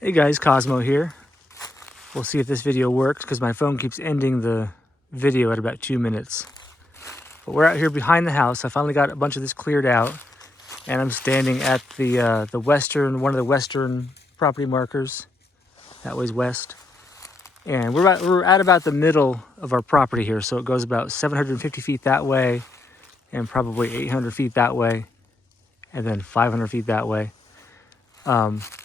Hey guys, Cosmo here. We'll see if this video works because my phone keeps ending the video at about 2 minutes. But we're out here behind the house. I finally got a bunch of this cleared out, and I'm standing at the one of the western property markers. That way's west, and we're at about the middle of our property here. So it goes about 750 feet that way, and probably 800 feet that way, and then 500 feet that way.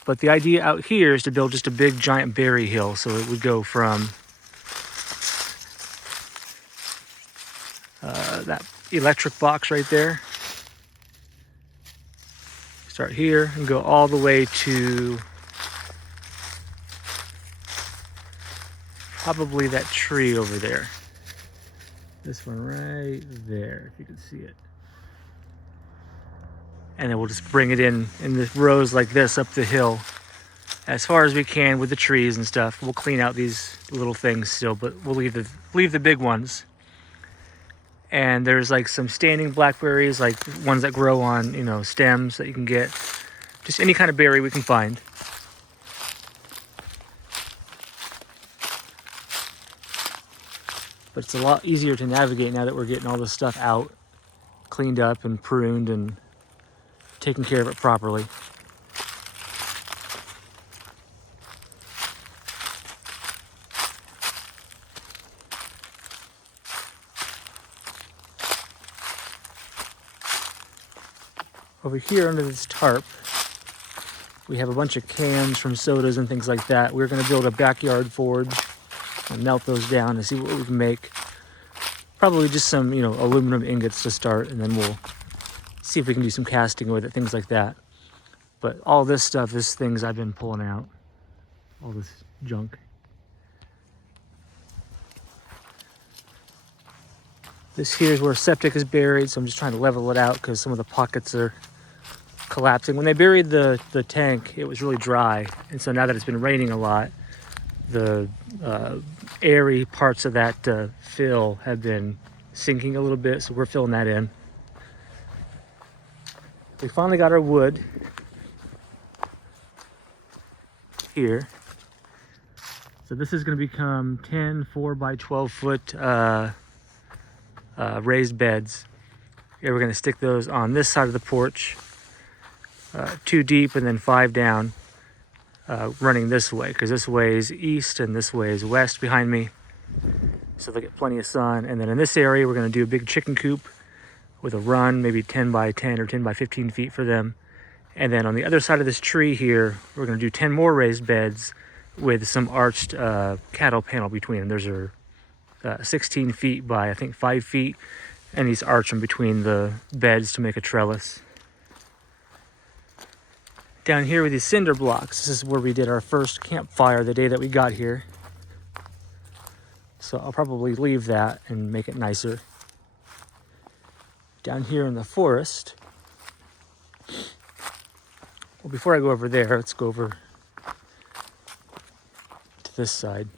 But the idea out here is to build just a big giant berry hill. So it would go from that electric box right there, start here and go all the way to probably that tree over there. This one right there, if you can see it. And then we'll just bring it in the rows like this up the hill as far as we can with the trees and stuff. We'll clean out these little things still, but we'll leave the big ones. And there's like some standing blackberries, like ones that grow on, stems that you can get. Just any kind of berry we can find. But it's a lot easier to navigate now that we're getting all this stuff out, cleaned up and pruned and taking care of it properly. Over here under this tarp, we have a bunch of cans from sodas and things like that. We're going to build a backyard forge and melt those down and see what we can make. Probably just some, aluminum ingots to start, and then we'll see if we can do some casting with it, things like that. But all this stuff is things I've been pulling out. All this junk. This here is where septic is buried, so I'm just trying to level it out because some of the pockets are collapsing. When they buried the tank, it was really dry, and so now that it's been raining a lot, the airy parts of that fill have been sinking a little bit, so we're filling that in. We finally got our wood here. So this is going to become 10 4x12 foot raised beds. Here we're going to stick those on this side of the porch, 2 deep and then 5 down, running this way, because this way is east and this way is west behind me, so they'll get plenty of sun. And then in this area we're going to do a big chicken coop with a run, maybe 10 by 10 or 10 by 15 feet for them. And then on the other side of this tree here, we're going to do 10 more raised beds with some arched cattle panel between them. Those are 16 feet by, I think, 5 feet, and these arch them between the beds to make a trellis. Down here with these cinder blocks, this is where we did our first campfire the day that we got here. So I'll probably leave that and make it nicer. Down here in the forest, well, before I go over there, let's go over to this side.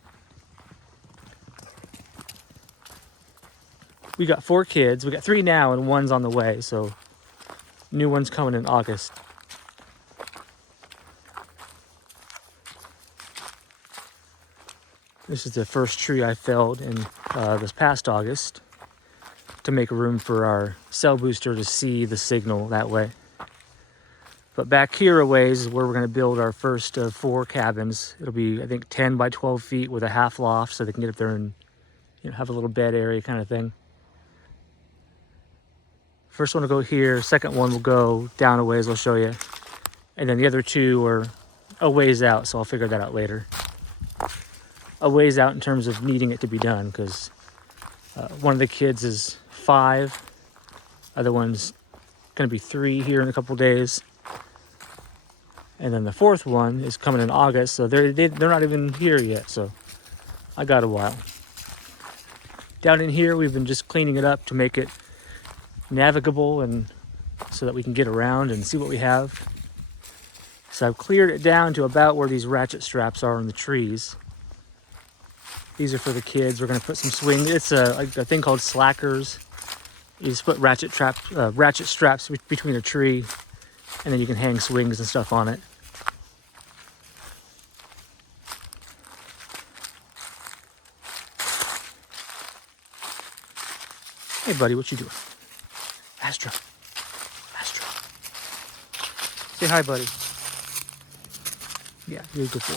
We got 4 kids. We got 3 now and 1's on the way, so new one's coming in August. This is the first tree I felled in this past August to make room for our cell booster to see the signal that way. But back here a ways is where we're going to build our first 4 cabins. It'll be, I think, 10 by 12 feet with a half loft, so they can get up there and have a little bed area kind of thing. First one will go here, second one will go down a ways, I'll show you. And then the other 2 are a ways out, so I'll figure that out later. A ways out in terms of needing it to be done, because one of the kids is 5, other one's going to be 3 here in a couple days, and then the 4th one is coming in August, so they're not even here yet, so I got a while. Down in here we've been just cleaning it up to make it navigable and so that we can get around and see what we have. So I've cleared it down to about where these ratchet straps are in the trees. These are for the kids. We're going to put some swing. It's a thing called slackers. You just put ratchet straps between a tree, and then you can hang swings and stuff on it. Hey, buddy, what you doing? Astro. Astro. Say hi, buddy. Yeah, you're a good boy.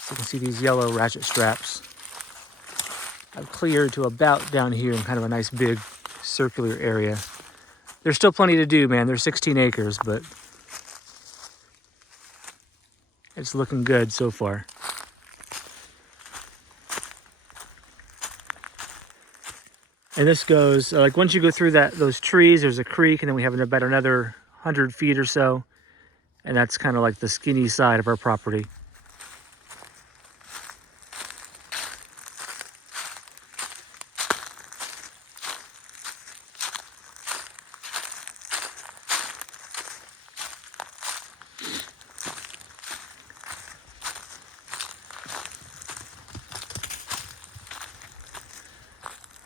So you can see these yellow ratchet straps. I've cleared to about down here in kind of a nice big circular area. There's still plenty to do, man. There's 16 acres, but it's looking good so far. And this goes, like once you go through those trees, there's a creek, and then we have about another 100 feet or so. And that's kind of like the skinny side of our property.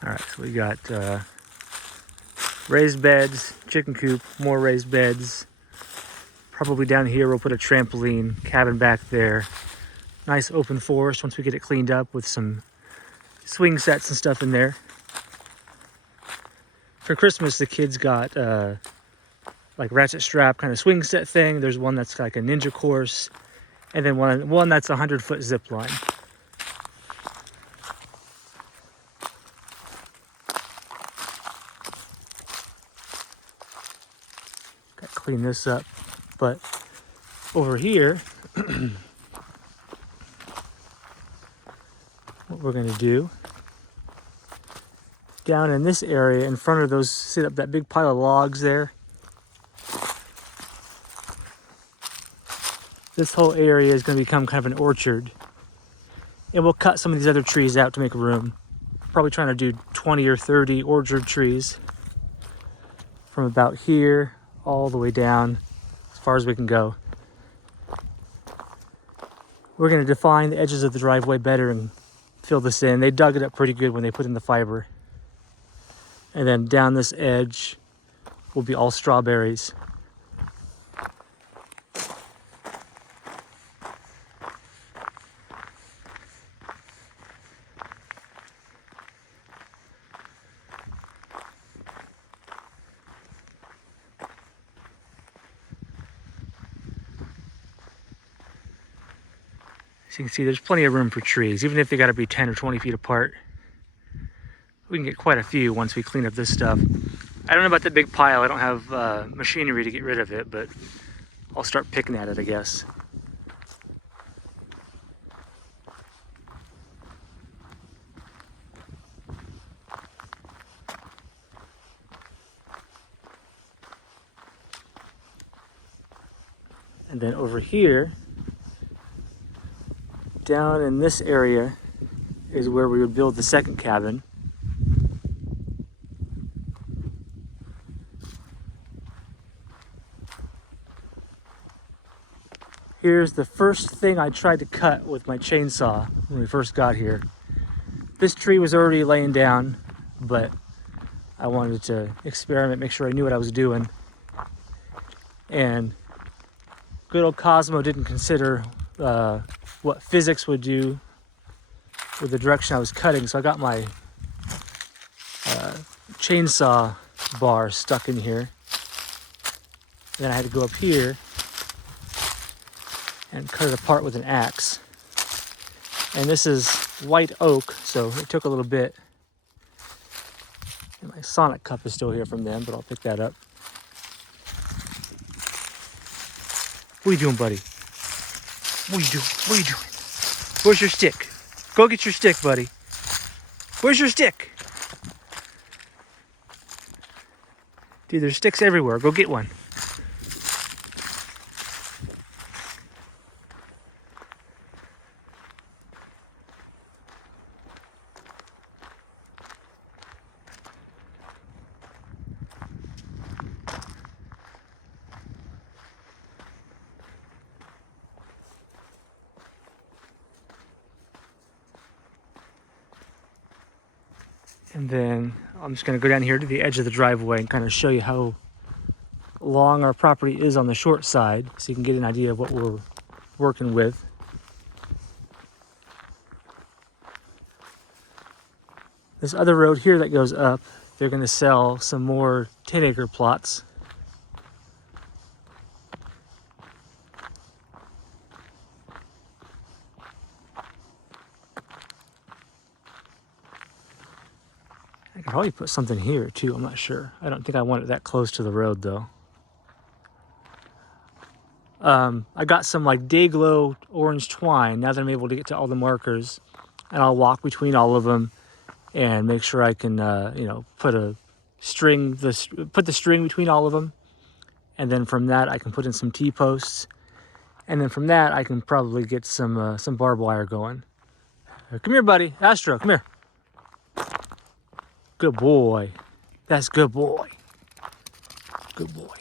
All right, so we got raised beds, chicken coop, more raised beds. Probably down here we'll put a trampoline, cabin back there. Nice open forest once we get it cleaned up with some swing sets and stuff in there. For Christmas, the kids got like ratchet strap kind of swing set thing. There's one that's like a ninja course, and then one that's a 100-foot zip line. Got to clean this up, but over here, what we're gonna do, down in this area in front of those, see that big pile of logs there? This whole area is gonna become kind of an orchard. And we'll cut some of these other trees out to make room. Probably trying to do 20 or 30 orchard trees from about here all the way down as far as we can go. We're gonna define the edges of the driveway better and fill this in. They dug it up pretty good when they put in the fiber. And then down this edge will be all strawberries. As you can see, there's plenty of room for trees, even if they got to be 10 or 20 feet apart. We can get quite a few once we clean up this stuff. I don't know about the big pile. I don't have machinery to get rid of it, but I'll start picking at it, I guess. And then over here, down in this area is where we would build the second cabin. Here's the first thing I tried to cut with my chainsaw when we first got here. This tree was already laying down, but I wanted to experiment, make sure I knew what I was doing. And good old Cosmo didn't consider what physics would do with the direction I was cutting, so I got my chainsaw bar stuck in here. Then I had to go up here and cut it apart with an axe. And this is white oak, so it took a little bit. And my Sonic cup is still here from them, but I'll pick that up. What are you doing, buddy? What are you doing? What are you doing? Where's your stick? Go get your stick, buddy. Where's your stick? Dude, there's sticks everywhere. Go get one. And then I'm just going to go down here to the edge of the driveway and kind of show you how long our property is on the short side, so you can get an idea of what we're working with. This other road here that goes up, they're going to sell some more 10-acre plots. I could probably put something here too, I'm not sure. I don't think I want it that close to the road though. I got some like day glow orange twine now that I'm able to get to all the markers, and I'll walk between all of them and make sure I can, put the string between all of them. And then from that, I can put in some T-posts. And then from that, I can probably get some barbed wire going. Come here, buddy. Astro, come here. Good boy. That's good boy. Good boy.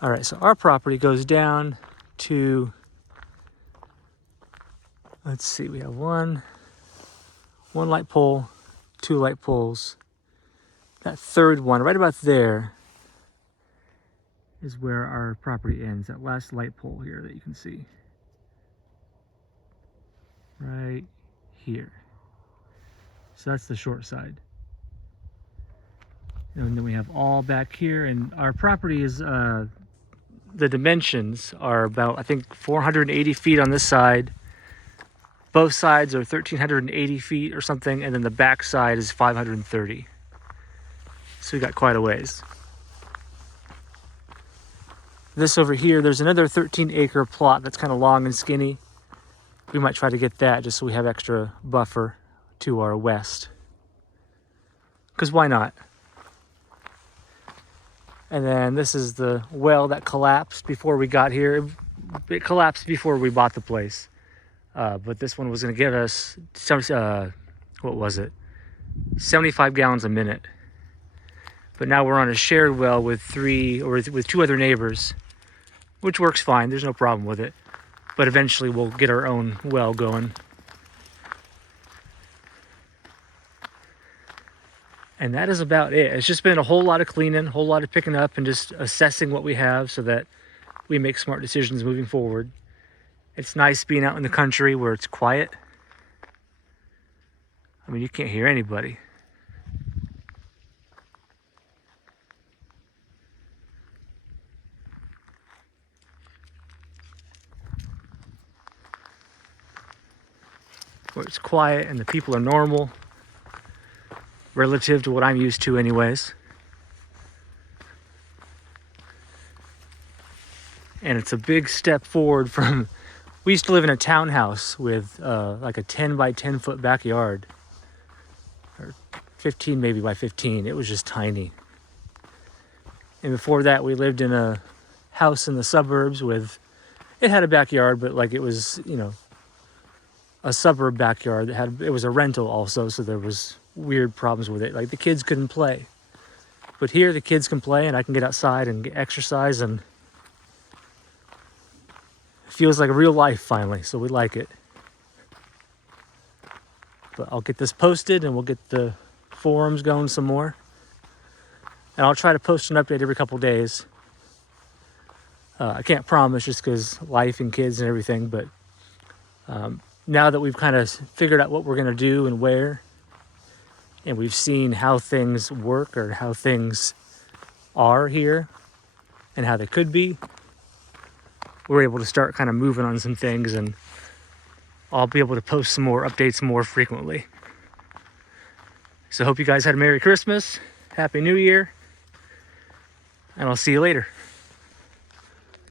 All right, so our property goes down to, let's see, we have one light pole, 2 light poles. That third one, right about there, is where our property ends. That last light pole here that you can see. Right here. So that's the short side. And then we have all back here, and our property is, the dimensions are about, I think, 480 feet on this side. Both sides are 1,380 feet or something, and then the back side is 530. So we got quite a ways. This over here, there's another 13-acre plot that's kind of long and skinny. We might try to get that just so we have extra buffer to our west. Because why not? And then this is the well that collapsed before we got here. It collapsed before we bought the place. But this one was going to give us, what was it? 75 gallons a minute. But now we're on a shared well with 2 other neighbors, which works fine. There's no problem with it. But eventually we'll get our own well going. And that is about it. It's just been a whole lot of cleaning, a whole lot of picking up and just assessing what we have so that we make smart decisions moving forward. It's nice being out in the country where it's quiet. I mean, you can't hear anybody. Where it's quiet and the people are normal. Relative to what I'm used to anyways. And it's a big step forward from, we used to live in a townhouse with like a 10 by 10 foot backyard. Or 15 maybe by 15. It was just tiny. And before that we lived in a house in the suburbs with, it had a backyard, but like it was, a suburb backyard that it was a rental also, so there was weird problems with it. Like the kids couldn't play. But here the kids can play and I can get outside and get exercise, and it feels like real life finally, so we like it. But I'll get this posted and we'll get the forums going some more. And I'll try to post an update every couple days. I can't promise just because life and kids and everything, but now that we've kind of figured out what we're going to do and where, and we've seen how things work or how things are here and how they could be, we're able to start kind of moving on some things, and I'll be able to post some more updates more frequently. So hope you guys had a Merry Christmas, Happy New Year, and I'll see you later.